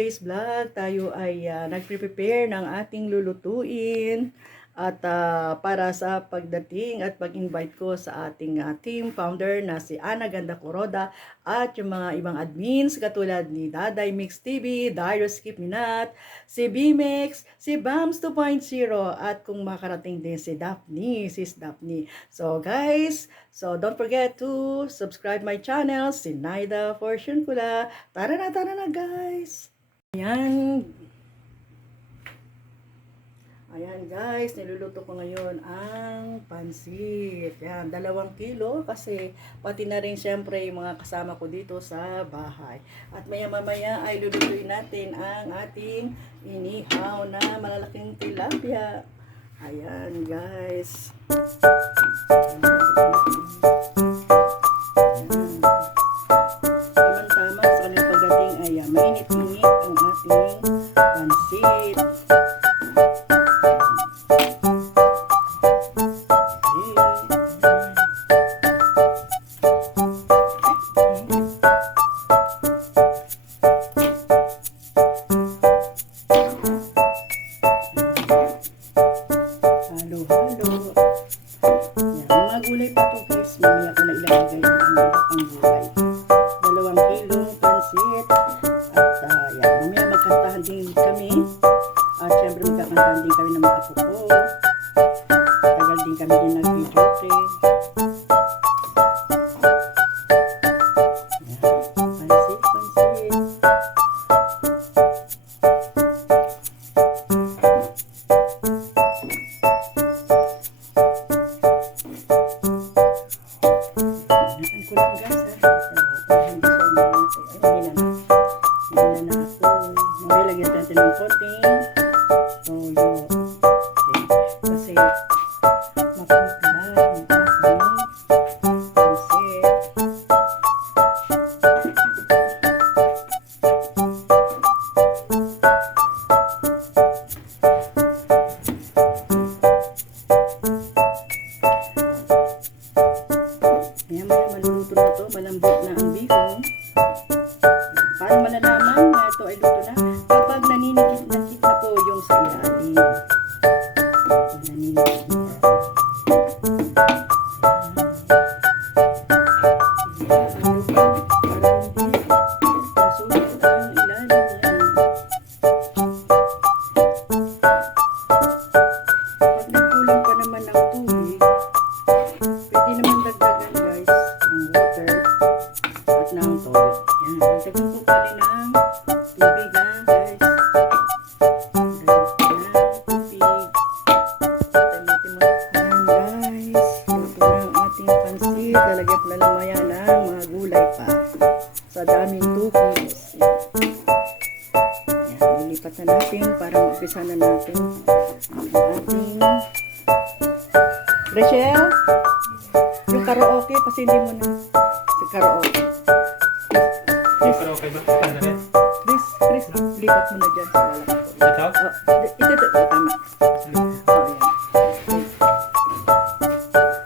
today's vlog, tayo ay nagpre-prepare ng ating lulutuin at para sa pagdating at pag-invite ko sa ating team founder na si Ana Ganda Kuroda at yung mga ibang admins katulad ni Daday Mix TV, Darius Skip Minat, si BMix, si Bams 2.0 at kung makarating din si Daphne, sis Daphne. So guys, don't forget to subscribe my channel, si Naida Fortune Kula. Tara na guys! Ayan guys, niluluto ko ngayon ang pansit. Yan, 2 kilo kasi pati na rin syempre yung mga kasama ko dito sa bahay. At maya-mamaya ay lulutuin natin ang ating inihaw na malalaking tilapia. Ayan guys. Tama sa kanyang pagdating ay mainit-init ang ating pansit. Halo-halo. Yan, mga gulay pa to guys. Mamaya ko na ilalagay ang gulay. 2 kilo pansit. At yan, mamaya magkantahan din kami. At syempre magkakantahan din kami ng mga apo ko. Tagal din kami din nag-video pre. Pansit. Lagyan natin ng konting toyo. Okay. Kasi maputla ang ating pansit. Maya maluluto na ito. Malambot na ang bihon. Para malalaman na ito ay luto na kapag naninikit na po yung sa ilalim. Naninikit na. Masulit ang ilalim yan. Pag nagkulang pa naman ng tubig, pwede naman dagdagan guys ng water at ng toyo. Yan, dagdagan po pala ng tubig guys. Lalagyan ko na lang maya ng mga gulay pa sa daming 2 kilos. Yan, nilipat na natin para mag-umpisa na natin ang ating Rachel, yung karaoke, pasindi mo na sa karaoke. Chris, lipat mo na dyan sa lalaki ko. Ito, tama.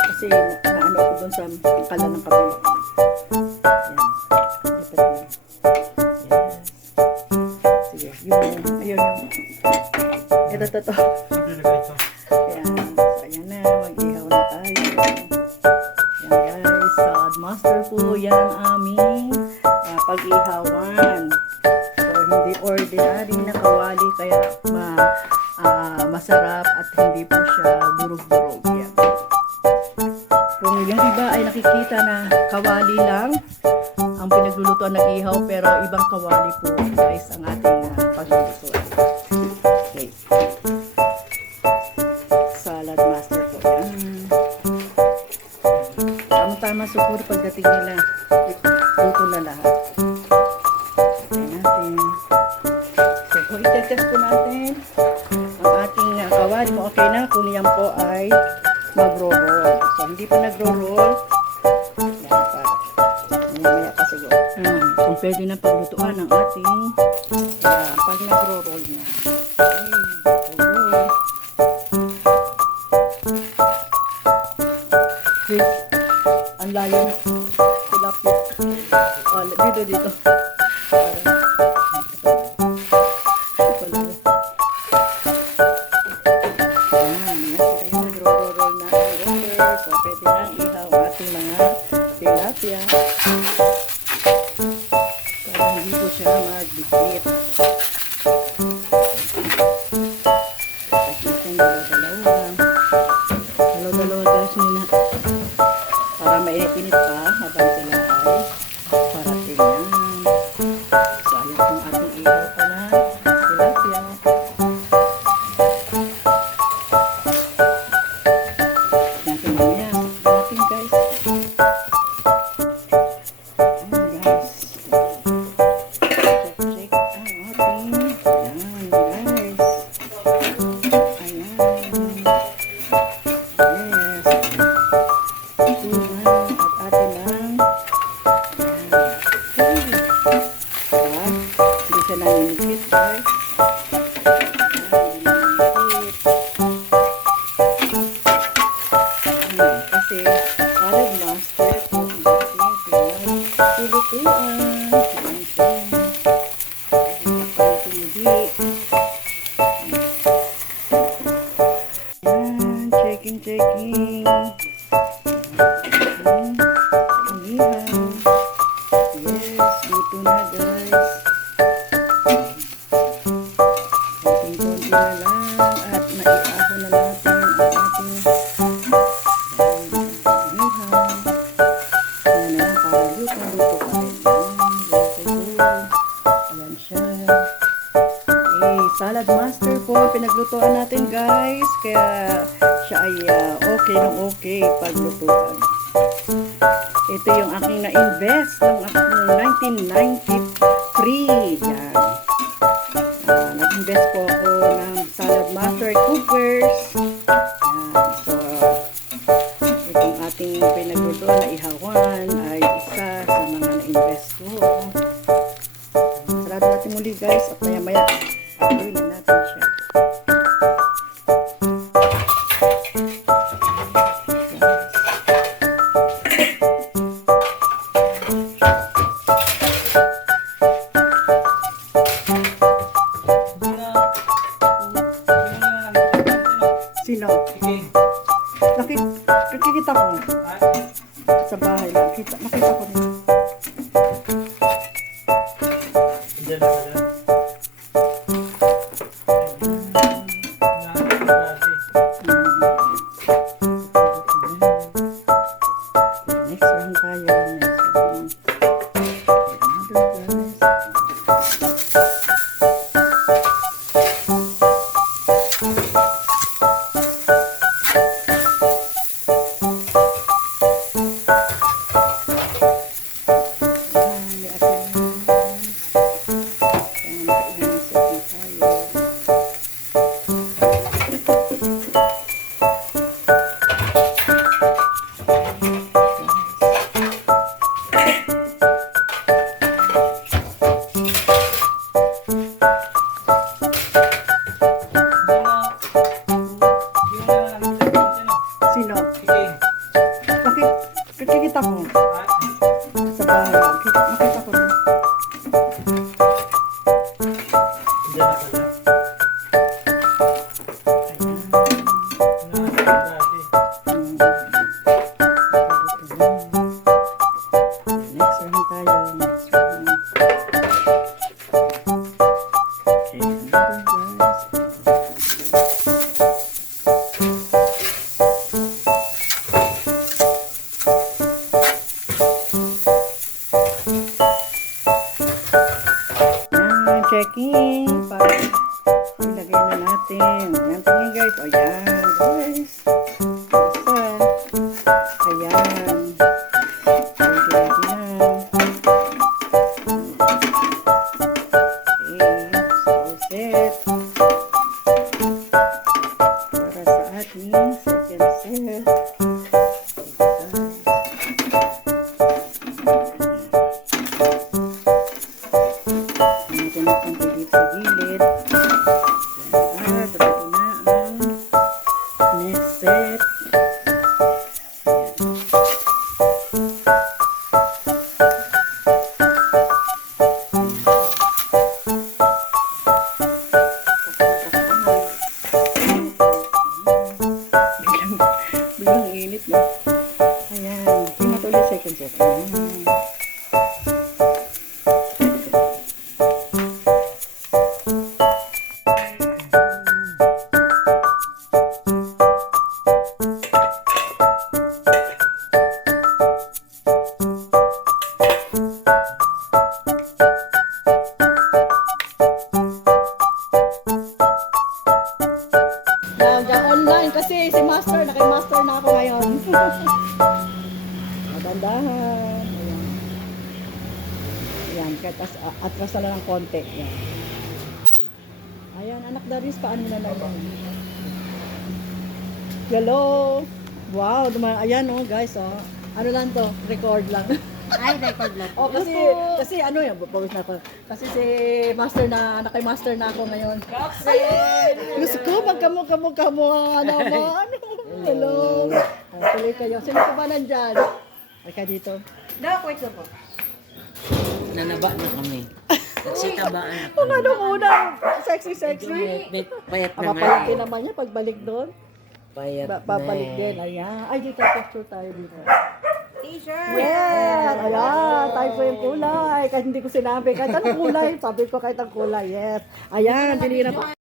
Kasi naano ako dun sa kala ng kabila. Sige, ayun yung. Ito. Ayan, so ayan na, mag-ihaw na tayo. Ayan guys, master po yan aming pag-ihawan. So, hindi ordinary na kawali, kaya masarap at hindi po siya durog-durog. Yan. Kung yung iba ay nakikita na kawali lang ang pinaglulutuan ng ihaw, pero ibang kawali po guys ang ating paglulutuan. Okay. Salad master po yan. Tama-tama siguro pagdating nila, luto na lahat. Okay natin. So, kung itetest po natin ang ating kawali, kung okay na, kung yan po ay magro-roll. So, hindi pa nagro-roll, yan pa. Mamaya pa siguro. Kung pwede na paglutuan ang ating pag nagro-roll na. Chris, ang layo na. Tilapia. Dito. checking. Ang ihaw. Yes, luto na guys. Konting-konti na lang at maiaho na natin ang ating ihaw. Ayan na lang para luto-luto pa rin. Ayan siya. Okay, salad master po ang pinaglutuan natin guys. Kaya siya ay okay nung okay paglutuan. Ito yung aking na-invest nung 1993. Yan. Nag-invest po ako ng salad master cookers. Yan. So, itong ating pinaglutuan na ihawan ay isa sa mga na-invest ko. Sarado natin muli guys at maya-maya patuloy na natin siya. Sino? Nakikita ko. Sa bahay. Nakita ko rin. Next round tayo. Next round. Sino? Nakikita ko. Sa bahay. Nakita ko rin. Next round tayo. Next round. Okay. Guys. Checking para ilagay na natin. Ayan, tingin guys. O, ayan, guys. Isa. Ayan. Ready na. Okay. So, all set. Para sa ating second set. Dito sa gilid. At ready na ang next set. Biglang init na. Ayan. Tingnan natin ulit second set. Ayan. Online kasi si Master, naki-master na ako ngayon. Magandahan. Ayan. Ayan, kahit atras na lang ng konti. Ayan. Ayan, anak Daris, paano na lang yan? Hello! Wow, ayan oh guys oh. Ano lang to? Record lang. Ay, record lang. Oh, kasi ano yan, pawis na ako. Kasi si Master na, naki-master na ako ngayon. Ay, gusto ko, magkamukha naman. Hello. Tuloy kayo. Sino ka ba nandyan? Ay ka dito. Wait lang po. Nanaba na kami. Nagsitabaan na Kung ano muna, sexy. Payat na nga. Mapalaki naman niya pagbalik doon. Payat Babalik na din. Ayan. Ay, dito picture tayo dito. T-shirt. Yes! Ayan, tayo po yung kulay. Kahit hindi ko sinabi, kahit anong kulay. Sabi ko kahit ang kulay, yes. Ayan, dili na po.